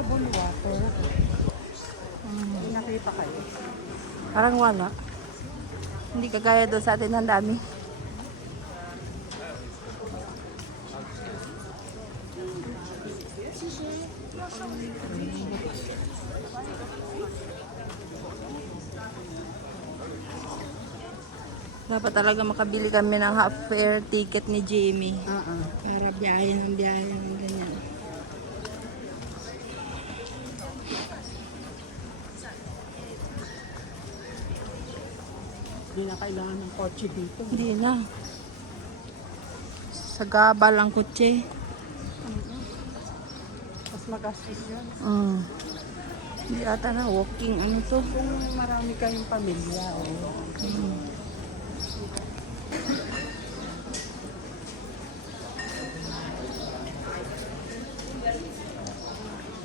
potable water. Nakita kayo? Parang wala. Hindi kagaya doon sa atin, ang dami. Dapat talaga makabili kami ng half fare ticket ni Jamie. Para biyahe ng ganyan. Hindi na kailangan ng kotse dito. Hindi na. Sa gaba lang kotse. Mas magastos yun. Hindi ata na walking ano to. Kung marami kayong pamilya,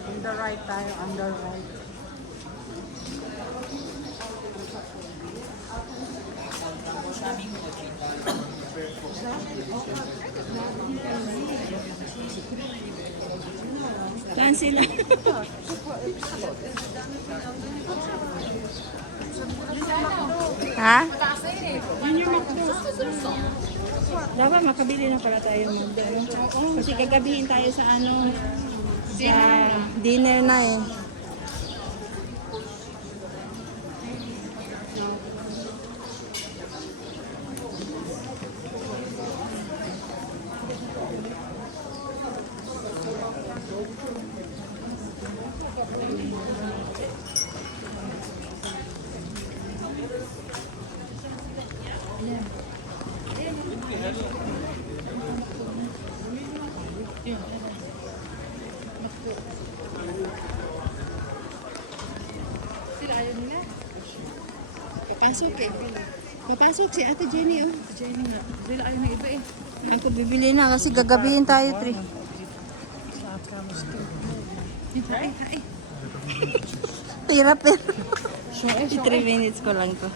On the right tayo, on the right. Saan sila? Ha? Dapat makabili na pala tayo mag kasi gagabihin tayo sa ano sa dinner na eh. Sila ayaw nila. Papasok eh. Papasok si Ate Jenny oh. Jenny na. Sila ayaw na iba eh. Ako bibili na kasi gagabihin tayo 3. Hirap eh. 3 minutes ko lang to.